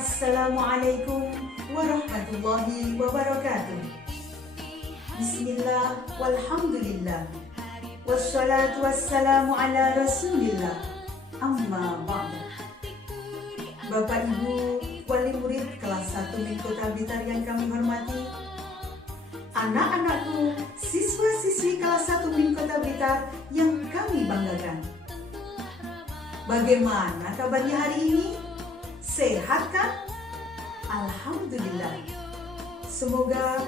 Assalamualaikum warahmatullahi wabarakatuh. Bismillah walhamdulillah wassalatu wassalamu ala rasulillah, amma ba'da. Bapak Ibu wali murid kelas 1 MIN Kota Blitar yang kami hormati, anak-anakku siswa-siswi kelas 1 MIN Kota Blitar yang kami banggakan. Bagaimana kabarnya hari ini? Sehat kan? Alhamdulillah. Semoga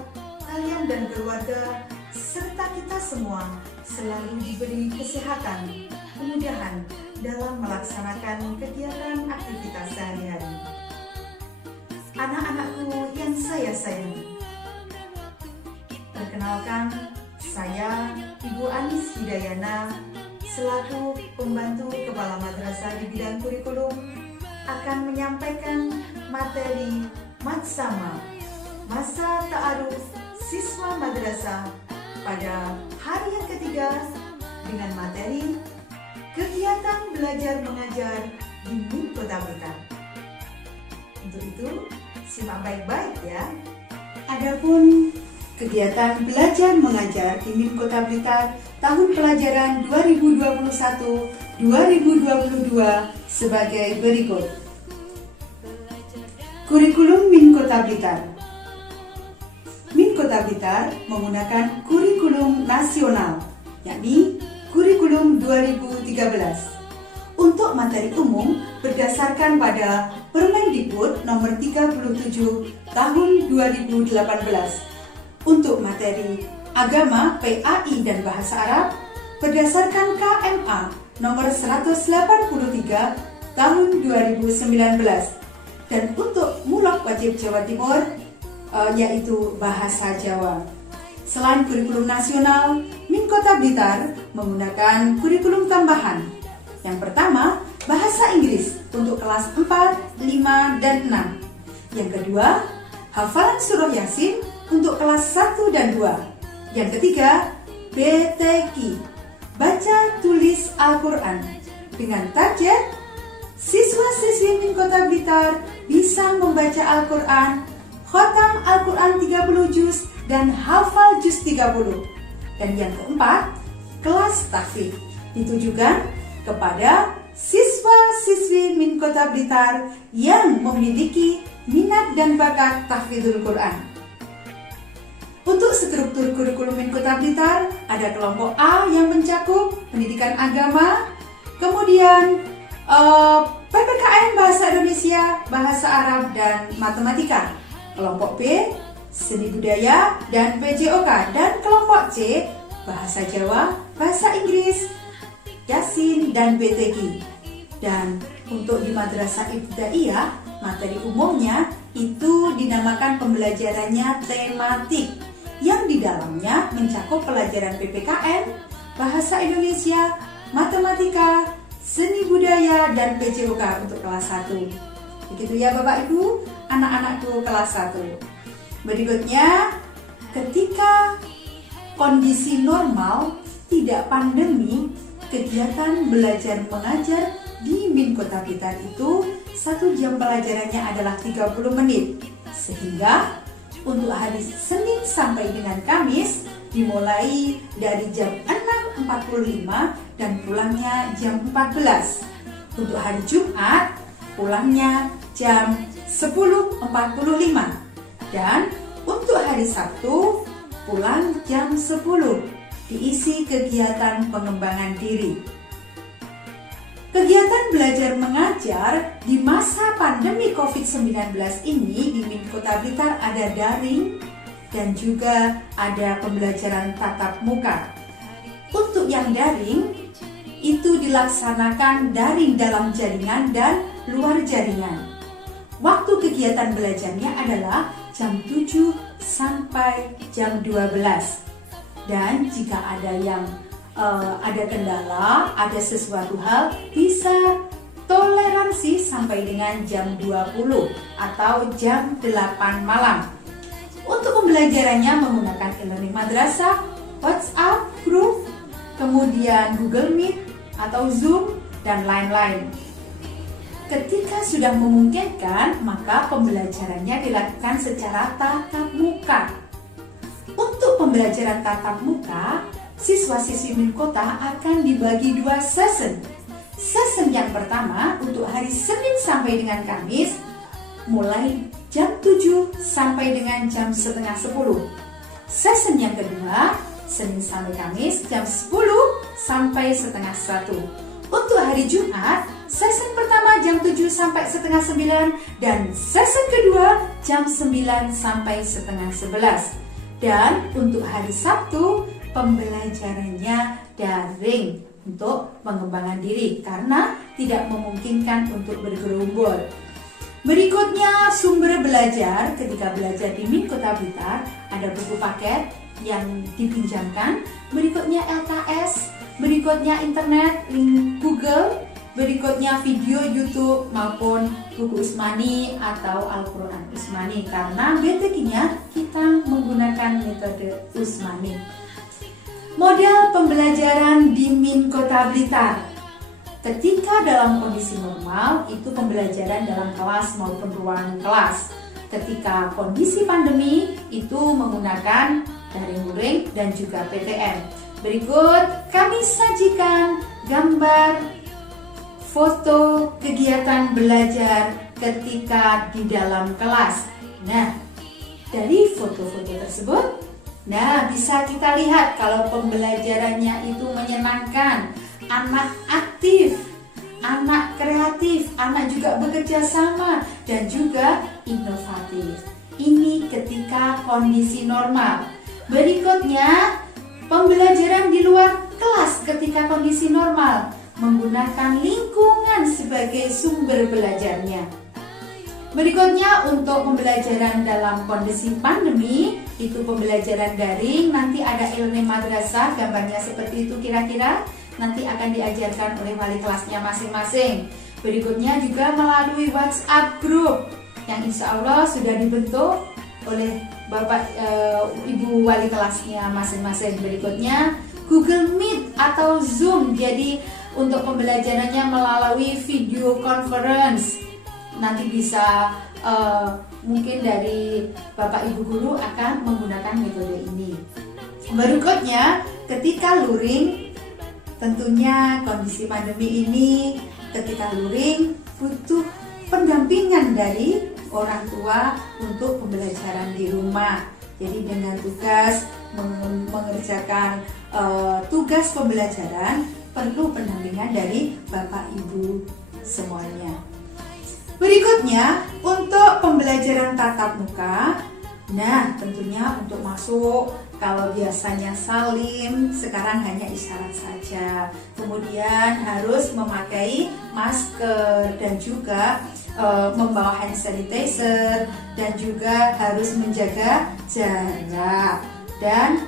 kalian dan keluarga serta kita semua selalu diberi kesehatan, kemudahan dalam melaksanakan kegiatan aktivitas sehari-hari. Anak-anakku yang saya sayangi, perkenalkan, saya Ibu Anis Hidayana selaku pembantu Kepala Madrasah di bidang kurikulum akan menyampaikan materi Matsama, masa ta'aruf siswa madrasah pada hari yang ketiga dengan materi kegiatan belajar mengajar di MIN Kota Blitar. Untuk itu, simak baik-baik ya. Adapun kegiatan belajar mengajar di MIN Kota Blitar tahun pelajaran 2021-2022 sebagai berikut. Kurikulum MIN Kota Blitar. MIN Kota Blitar menggunakan kurikulum nasional, yakni kurikulum 2013. Untuk materi umum berdasarkan pada Permendikbud nomor 37 tahun 2018. Untuk materi agama, PAI dan bahasa Arab berdasarkan KMA nomor 183 tahun 2019. Dan untuk mulak wajib Jawa Timur yaitu bahasa Jawa. Selain kurikulum nasional, MIN Kota Blitar menggunakan kurikulum tambahan. Yang pertama, bahasa Inggris untuk kelas 4, 5, dan 6. Yang kedua, hafalan surah Yasin untuk kelas 1 dan 2. Yang ketiga, BTQ, baca tulis Al-Quran, dengan target siswa-siswi MIN Kota Blitar bisa membaca Al-Quran, khatam Al-Quran 30 juz dan hafal juz 30. Dan yang keempat, kelas tahfidz, ditujukan kepada siswa-siswi MIN Kota Blitar yang memiliki minat dan bakat tahfidzul Quran. Untuk struktur kurikulum MIN Kota Blitar, ada kelompok A yang mencakup pendidikan agama, kemudian PPKN Bahasa Indonesia, Bahasa Arab, dan Matematika. Kelompok B, Seni Budaya dan PJOK. Dan kelompok C, Bahasa Jawa, Bahasa Inggris, Yasin, dan BTQ. Dan untuk di Madrasah Ibtidaiyah, materi umumnya itu dinamakan pembelajarannya tematik, yang di dalamnya mencakup pelajaran PPKN, Bahasa Indonesia, Matematika, Seni Budaya, dan PJOK untuk kelas 1. Begitu ya Bapak Ibu, anak-anakku kelas 1. Berikutnya, ketika kondisi normal, tidak pandemi, kegiatan belajar mengajar di MIN Kota Blitar itu 1 jam pelajarannya adalah 30 menit. Sehingga untuk hari Senin sampai dengan Kamis dimulai dari jam 6.45 dan pulangnya jam 14. Untuk hari Jumat pulangnya jam 10.45. Dan untuk hari Sabtu pulang jam 10. Diisi kegiatan pengembangan diri. Kegiatan belajar mengajar di masa pandemi COVID-19 ini di MIN Kota Blitar ada daring dan juga ada pembelajaran tatap muka. Untuk yang daring, itu dilaksanakan daring dalam jaringan dan luar jaringan. Waktu kegiatan belajarnya adalah jam 7 sampai jam 12. Dan jika ada yang ada kendala, ada sesuatu hal, bisa toleransi sampai dengan jam 20 atau jam 8 malam. Untuk pembelajarannya menggunakan e-learning madrasah, WhatsApp, group, kemudian Google Meet atau Zoom, dan lain-lain. ketika sudah memungkinkan, maka pembelajarannya dilakukan secara tatap muka. Untuk pembelajaran tatap muka, siswa-siswi Min Kota akan dibagi 2 session. Session yang pertama untuk hari Senin sampai dengan Kamis, mulai jam 7 sampai dengan jam setengah 10. Session yang kedua, Senin sampai Kamis, jam 10 sampai setengah 1. Untuk hari Jumat, session pertama jam 7 sampai setengah 9 dan session kedua jam 9 sampai setengah 11. Dan untuk hari Sabtu, pembelajarannya daring untuk pengembangan diri karena tidak memungkinkan untuk bergerombol. Berikutnya sumber belajar ketika belajar di Min Kota Blitar, ada buku paket yang dipinjamkan, berikutnya LKS, berikutnya internet, link Google, berikutnya video YouTube maupun buku Usmani atau Al-Quran Usmani karena BTK-nya kita menggunakan metode Usmani. Model pembelajaran di Min Kota Blitar. Ketika dalam kondisi normal, itu pembelajaran dalam kelas maupun ruang kelas. Ketika kondisi pandemi, itu menggunakan daring luring dan juga PTM. Berikut kami sajikan gambar foto kegiatan belajar ketika di dalam kelas. Nah, dari foto-foto tersebut, bisa kita lihat kalau pembelajarannya itu menyenangkan, anak aktif, anak kreatif, anak juga bekerja sama dan juga inovatif. Ini ketika kondisi normal. Berikutnya, pembelajaran di luar kelas ketika kondisi normal, menggunakan lingkungan sebagai sumber belajarnya. Berikutnya untuk pembelajaran dalam kondisi pandemi, itu pembelajaran daring, nanti ada ilmu madrasah, gambarnya seperti itu kira-kira, nanti akan diajarkan oleh wali kelasnya masing-masing. Berikutnya juga melalui WhatsApp group yang insya Allah sudah dibentuk oleh Bapak Ibu wali kelasnya masing-masing. Berikutnya Google Meet atau Zoom, jadi untuk pembelajarannya melalui video conference. Nanti bisa mungkin dari Bapak Ibu guru akan menggunakan metode ini. Berikutnya ketika luring, tentunya kondisi pandemi ini ketika luring butuh pendampingan dari orang tua untuk pembelajaran di rumah. Jadi dengan tugas mengerjakan tugas pembelajaran perlu pendampingan dari Bapak Ibu semuanya. Berikutnya untuk pembelajaran tatap muka. Nah, tentunya untuk masuk, kalau biasanya salim, sekarang hanya isyarat saja. Kemudian harus memakai masker dan juga membawa hand sanitizer dan juga harus menjaga jarak. Dan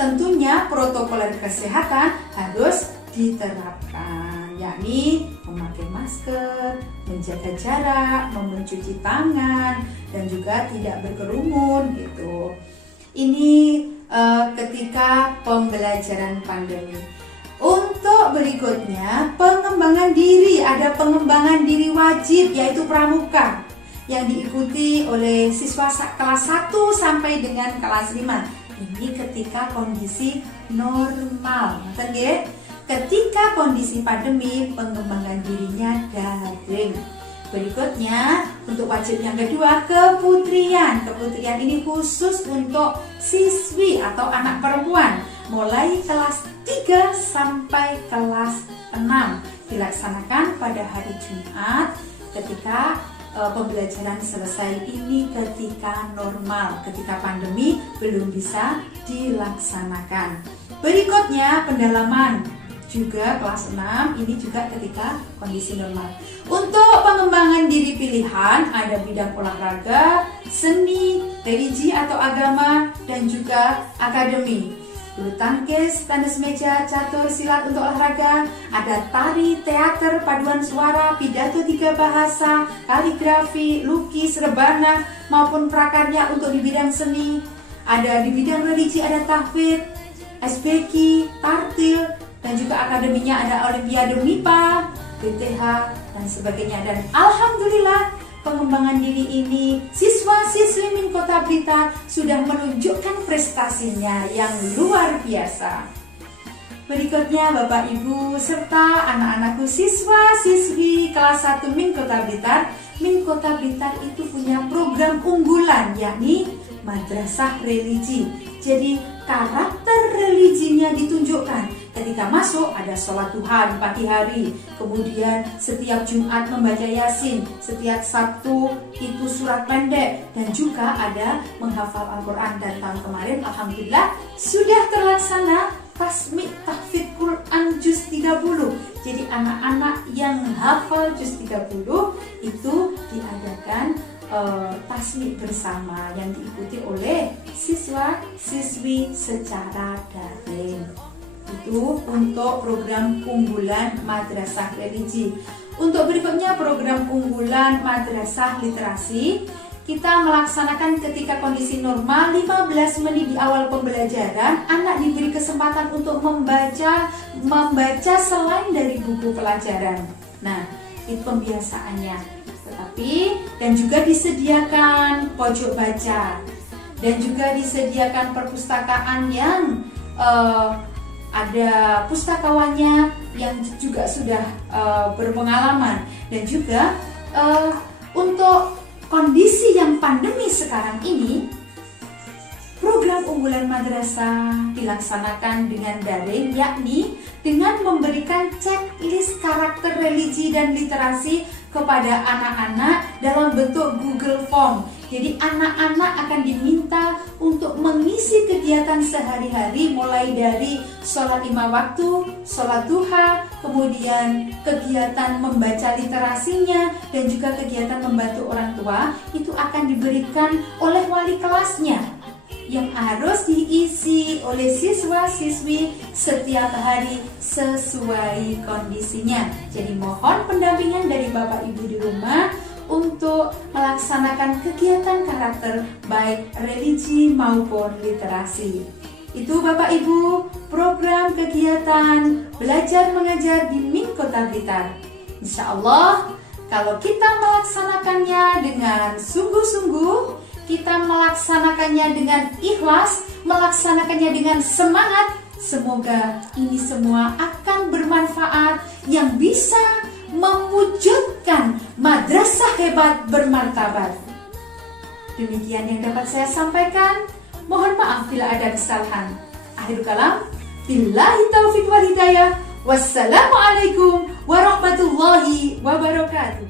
tentunya protokol kesehatan harus diterapkan, yakni memakai masker, menjaga jarak, mencuci tangan, dan juga tidak berkerumun gitu. Ini ketika pembelajaran pandemi. Untuk berikutnya pengembangan diri, ada pengembangan diri wajib yaitu pramuka yang diikuti oleh siswa kelas 1 sampai dengan kelas 5. Ini ketika kondisi normal. Ketika kondisi pandemi, pengembangan dirinya daring. Berikutnya, untuk wajib yang kedua, keputrian. Keputrian ini khusus untuk siswi atau anak perempuan, mulai kelas 3 sampai kelas 6. Dilaksanakan pada hari Jumat ketika pembelajaran selesai. Ini ketika normal, ketika pandemi belum bisa dilaksanakan. Berikutnya, pendalaman. Juga kelas 6, ini juga ketika kondisi normal. Untuk pengembangan diri pilihan, ada bidang olahraga, seni, religi atau agama, dan juga akademi. Bulu tangkis, tenis meja, catur, silat untuk olahraga, ada tari, teater, paduan suara, pidato 3 bahasa, kaligrafi, lukis, rebana, maupun prakarya untuk di bidang seni. Ada di bidang religi, ada tahfidz, SBQ, tartil, dan juga akademinya ada Olimpiade MIPA, BTH, dan sebagainya. Dan alhamdulillah pengembangan diri ini siswa-siswi Min Kota Blitar sudah menunjukkan prestasinya yang luar biasa. Berikutnya Bapak Ibu serta anak-anakku siswa-siswi kelas 1 Min Kota Blitar. Min Kota Blitar itu punya program unggulan yakni madrasah religi. Jadi karakter religinya ditunjukkan. Ketika masuk ada sholat duha di pagi hari, kemudian setiap Jumat membaca Yasin, setiap Sabtu itu surat pendek, dan juga ada menghafal Al-Quran. Dan tahun kemarin alhamdulillah sudah terlaksana tasmi' tahfidz Quran juz 30. Jadi anak-anak yang hafal juz 30 itu diadakan tasmi' bersama yang diikuti oleh siswa-siswi secara daring. Itu untuk program unggulan madrasah religi. Untuk berikutnya program unggulan madrasah literasi, kita melaksanakan ketika kondisi normal 15 menit di awal pembelajaran, anak diberi kesempatan untuk membaca selain dari buku pelajaran. Nah, itu pembiasaannya. Tetapi dan juga disediakan pojok baca dan juga disediakan perpustakaan yang ada pustakawannya yang juga sudah berpengalaman. Dan juga untuk kondisi yang pandemi sekarang ini, program unggulan madrasah dilaksanakan dengan daring, yakni dengan memberikan checklist karakter religi dan literasi kepada anak-anak dalam bentuk Google Form. Jadi anak-anak akan diminta untuk mengisi kegiatan sehari-hari mulai dari sholat 5 waktu, sholat duha, kemudian kegiatan membaca literasinya, dan juga kegiatan membantu orang tua. Itu akan diberikan oleh wali kelasnya yang harus diisi oleh siswa-siswi setiap hari sesuai kondisinya. Jadi mohon pendampingan dari Bapak Ibu di rumah untuk melaksanakan kegiatan karakter baik religi maupun literasi. Itu Bapak Ibu program kegiatan belajar mengajar di Min Kota Blitar. Insya Allah kalau kita melaksanakannya dengan sungguh-sungguh, kita melaksanakannya dengan ikhlas, melaksanakannya dengan semangat, semoga ini semua akan bermanfaat yang bisa mewujudkan madrasah hebat bermartabat. Demikian yang dapat saya sampaikan. Mohon maaf bila ada kesalahan. Akhirul kalam, billahi taufiq wal hidayah. Wassalamualaikum warahmatullahi wabarakatuh.